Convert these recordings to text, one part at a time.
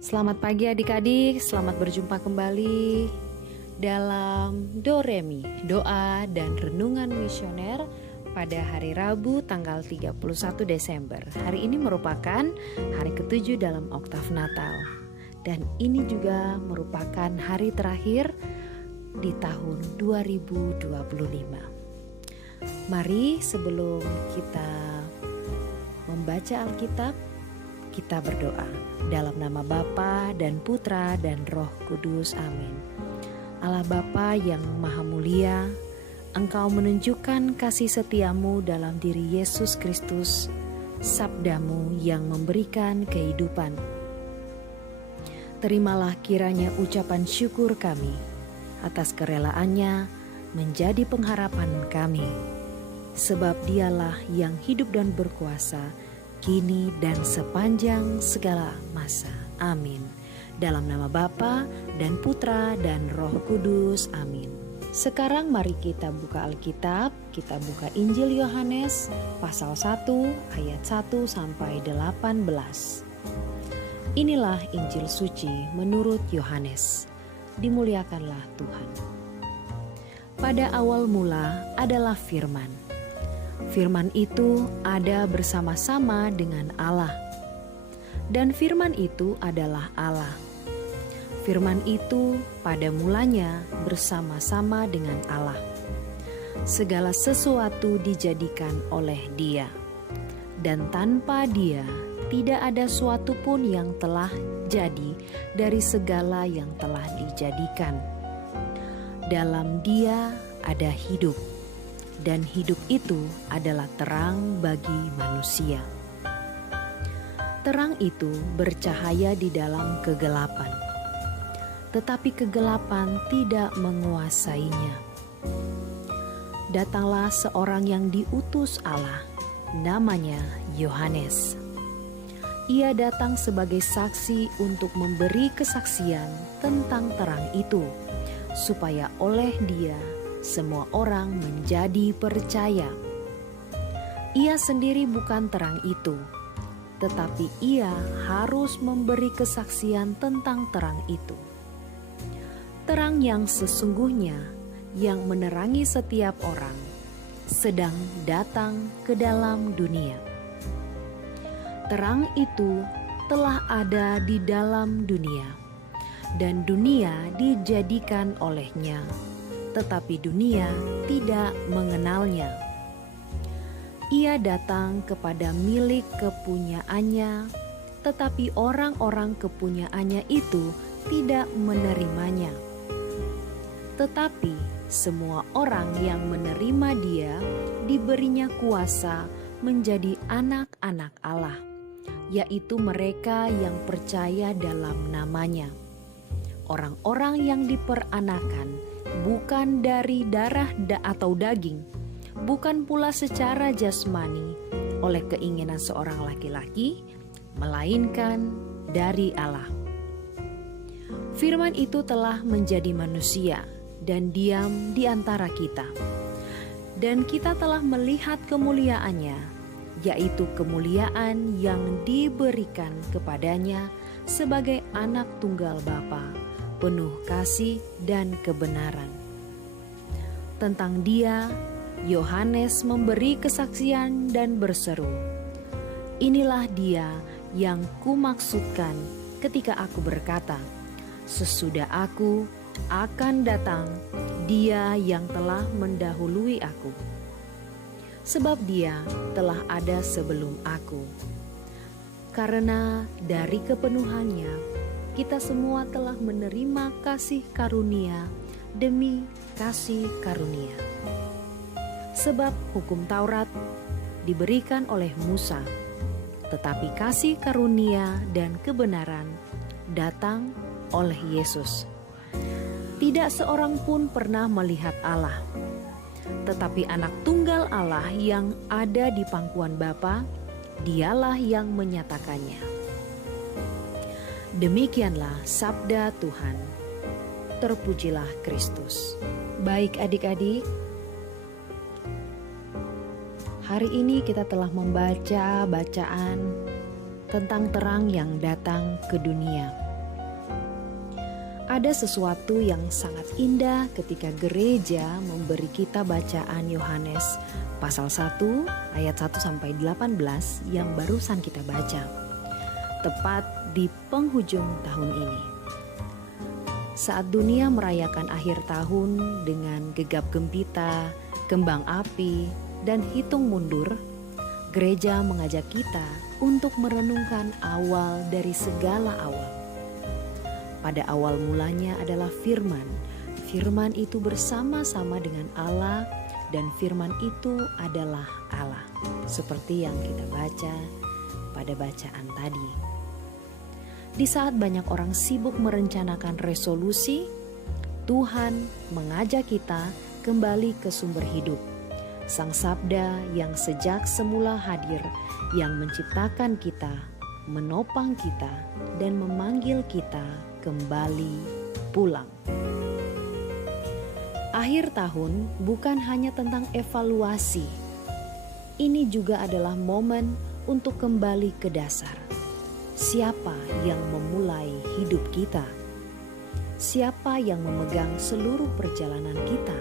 Selamat pagi adik-adik, selamat berjumpa kembali dalam Doremi, doa dan renungan misioner pada hari Rabu tanggal 31 Desember. Hari ini merupakan hari ke-7 dalam oktav Natal. Dan ini juga merupakan hari terakhir di tahun 2025. Mari sebelum kita membaca Alkitab, kita berdoa dalam nama Bapa dan Putra dan Roh Kudus. Amin. Allah Bapa yang Maha Mulia, Engkau menunjukkan kasih setiamu dalam diri Yesus Kristus, sabdamu yang memberikan kehidupan. Terimalah kiranya ucapan syukur kami atas kerelaannya menjadi pengharapan kami, sebab Dialah yang hidup dan berkuasa kini dan sepanjang segala masa. Amin. Dalam nama Bapa dan Putra dan Roh Kudus. Amin. Sekarang mari kita buka Alkitab. Kita buka Injil Yohanes pasal 1 ayat 1 sampai 18. Inilah Injil suci menurut Yohanes. Dimuliakanlah Tuhan. Pada awal mula adalah Firman. Firman itu ada bersama-sama dengan Allah, dan Firman itu adalah Allah. Firman itu pada mulanya bersama-sama dengan Allah. Segala sesuatu dijadikan oleh Dia, dan tanpa Dia tidak ada suatu pun yang telah jadi dari segala yang telah dijadikan. Dalam Dia ada hidup, dan hidup itu adalah terang bagi manusia. Terang itu bercahaya di dalam kegelapan, tetapi kegelapan tidak menguasainya. Datanglah seorang yang diutus Allah, namanya Yohanes. Ia datang sebagai saksi untuk memberi kesaksian tentang terang itu, supaya oleh Dia semua orang menjadi percaya. Ia sendiri bukan terang itu, tetapi ia harus memberi kesaksian tentang terang itu. Terang yang sesungguhnya yang menerangi setiap orang sedang datang ke dalam dunia. Terang itu telah ada di dalam dunia, dan dunia dijadikan olehnya, tetapi dunia tidak mengenalnya. Ia datang kepada milik kepunyaannya, tetapi orang-orang kepunyaannya itu tidak menerimanya. Tetapi semua orang yang menerima Dia diberinya kuasa menjadi anak-anak Allah, yaitu mereka yang percaya dalam namanya. Orang-orang yang diperanakan bukan dari darah atau daging, bukan pula secara jasmani oleh keinginan seorang laki-laki, melainkan dari Allah. Firman itu telah menjadi manusia dan diam di antara kita, dan kita telah melihat kemuliaannya, yaitu kemuliaan yang diberikan kepadanya sebagai anak tunggal Bapa, penuh kasih dan kebenaran. Tentang Dia, Yohanes memberi kesaksian dan berseru, "Inilah Dia yang kumaksudkan ketika aku berkata, sesudah aku akan datang Dia yang telah mendahului aku. Sebab Dia telah ada sebelum aku. Karena dari kepenuhannya kita semua telah menerima kasih karunia demi kasih karunia. Sebab hukum Taurat diberikan oleh Musa, tetapi kasih karunia dan kebenaran datang oleh Yesus. Tidak seorang pun pernah melihat Allah, tetapi anak tunggal Allah yang ada di pangkuan Bapa, Dialah yang menyatakannya." Demikianlah sabda Tuhan. Terpujilah Kristus. Baik adik-adik, hari ini kita telah membaca bacaan tentang terang yang datang ke dunia. Ada sesuatu yang sangat indah ketika gereja memberi kita bacaan Yohanes pasal 1 ayat 1 sampai 18 yang barusan kita baca, tepat di penghujung tahun ini. Saat dunia merayakan akhir tahun dengan gegap gempita, kembang api, dan hitung mundur, gereja mengajak kita untuk merenungkan awal dari segala awal. Pada awal mulanya adalah firman. Firman itu bersama-sama dengan Allah dan firman itu adalah Allah. Seperti yang kita baca pada bacaan tadi. Di saat banyak orang sibuk merencanakan resolusi, Tuhan mengajak kita kembali ke sumber hidup. Sang Sabda yang sejak semula hadir, yang menciptakan kita, menopang kita, dan memanggil kita kembali pulang. Akhir tahun bukan hanya tentang evaluasi. Ini juga adalah momen untuk kembali ke dasar. Siapa yang memulai hidup kita? Siapa yang memegang seluruh perjalanan kita?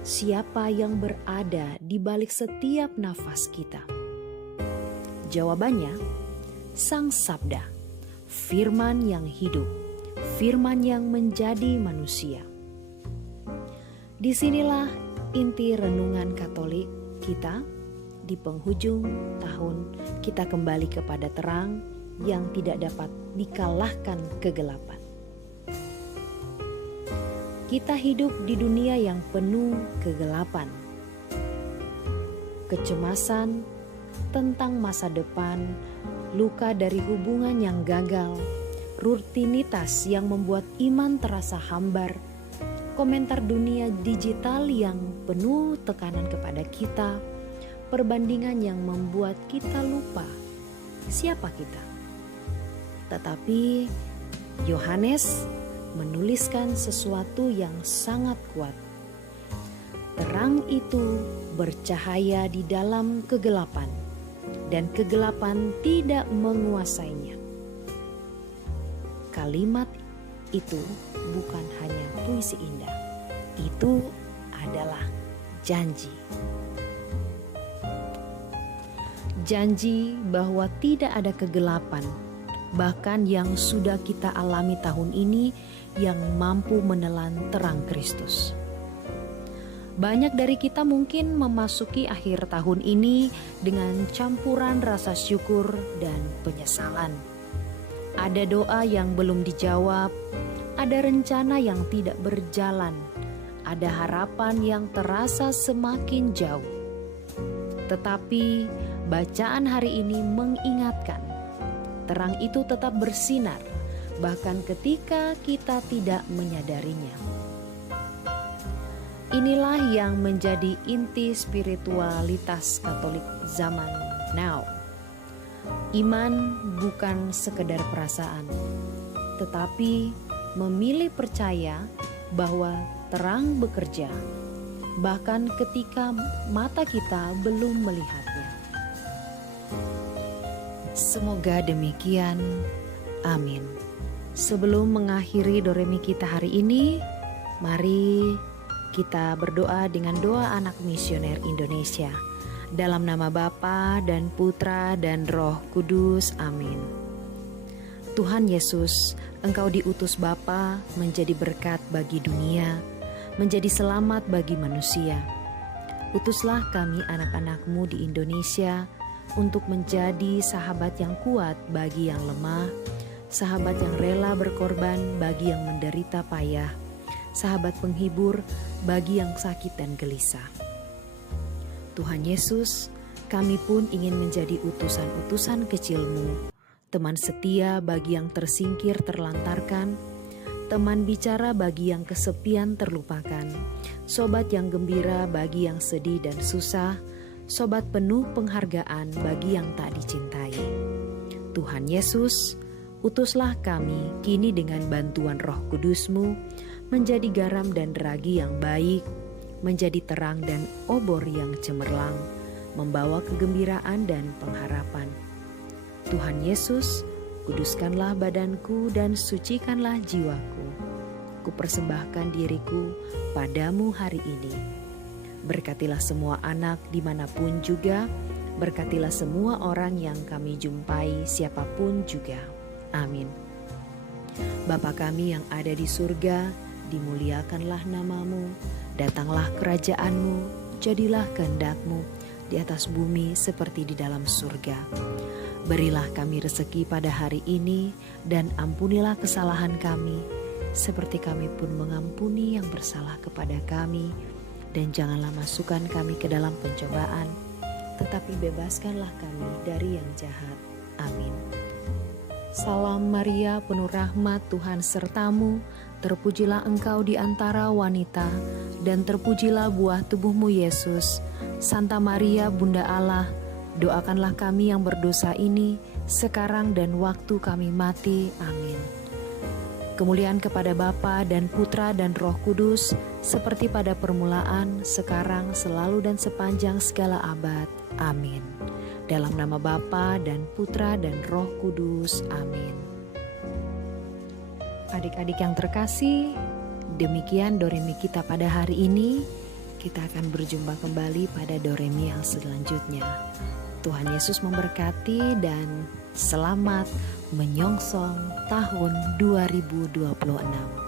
Siapa yang berada di balik setiap nafas kita? Jawabannya, Sang Sabda. Firman yang hidup, firman yang menjadi manusia. Disinilah inti renungan Katolik kita. Di penghujung tahun kita kembali kepada terang yang tidak dapat dikalahkan kegelapan. Kita hidup di dunia yang penuh kegelapan, kecemasan tentang masa depan, luka dari hubungan yang gagal, rutinitas yang membuat iman terasa hambar, komentar dunia digital yang penuh tekanan kepada kita, perbandingan yang membuat kita lupa siapa kita. Tetapi Yohanes menuliskan sesuatu yang sangat kuat. Terang itu bercahaya di dalam kegelapan, dan kegelapan tidak menguasainya. Kalimat itu bukan hanya puisi indah, itu adalah janji. Janji bahwa tidak ada kegelapan, bahkan yang sudah kita alami tahun ini, yang mampu menelan terang Kristus. Banyak dari kita mungkin memasuki akhir tahun ini dengan campuran rasa syukur dan penyesalan. Ada doa yang belum dijawab, ada rencana yang tidak berjalan, ada harapan yang terasa semakin jauh. Tetapi bacaan hari ini mengingatkan, terang itu tetap bersinar, bahkan ketika kita tidak menyadarinya. Inilah yang menjadi inti spiritualitas Katolik zaman now. Iman bukan sekedar perasaan, tetapi memilih percaya bahwa terang bekerja, bahkan ketika mata kita belum melihatnya. Semoga demikian. Amin. Sebelum mengakhiri Doremi kita hari ini, mari kita berdoa dengan doa anak misioner Indonesia. Dalam nama Bapa dan Putra dan Roh Kudus. Amin. Tuhan Yesus, Engkau diutus Bapa menjadi berkat bagi dunia, menjadi selamat bagi manusia. Utuslah kami anak-anak-Mu di Indonesia untuk menjadi sahabat yang kuat bagi yang lemah, sahabat yang rela berkorban bagi yang menderita payah, sahabat penghibur bagi yang sakit dan gelisah. Tuhan Yesus, kami pun ingin menjadi utusan-utusan kecil-Mu, teman setia bagi yang tersingkir terlantarkan, teman bicara bagi yang kesepian terlupakan, sobat yang gembira bagi yang sedih dan susah, sobat penuh penghargaan bagi yang tak dicintai. Tuhan Yesus, utuslah kami kini dengan bantuan Roh Kudus-Mu menjadi garam dan ragi yang baik, menjadi terang dan obor yang cemerlang, membawa kegembiraan dan pengharapan. Tuhan Yesus, Kuduskanlah badanku dan sucikanlah jiwaku. Kupersembahkan diriku padamu hari ini. Berkatilah semua anak dimanapun juga, berkatilah semua orang yang kami jumpai siapapun juga. Amin. Bapa kami yang ada di surga, dimuliakanlah namamu, datanglah kerajaanmu, jadilah kehendak-Mu di atas bumi seperti di dalam surga. Berilah kami rezeki pada hari ini, dan ampunilah kesalahan kami, seperti kami pun mengampuni yang bersalah kepada kami. Dan janganlah masukkan kami ke dalam pencobaan, tetapi bebaskanlah kami dari yang jahat. Amin. Salam Maria, penuh rahmat, Tuhan sertamu. Terpujilah engkau di antara wanita, dan terpujilah buah tubuhmu Yesus. Santa Maria, Bunda Allah, doakanlah kami yang berdosa ini, sekarang dan waktu kami mati. Amin. Kemuliaan kepada Bapa dan Putra dan Roh Kudus, seperti pada permulaan, sekarang, selalu dan sepanjang segala abad. Amin. Dalam nama Bapa dan Putra dan Roh Kudus. Amin. Adik-adik yang terkasih, demikian Doremi kita pada hari ini. Kita akan berjumpa kembali pada Doremi yang selanjutnya. Tuhan Yesus memberkati dan selamat menyongsong tahun 2026.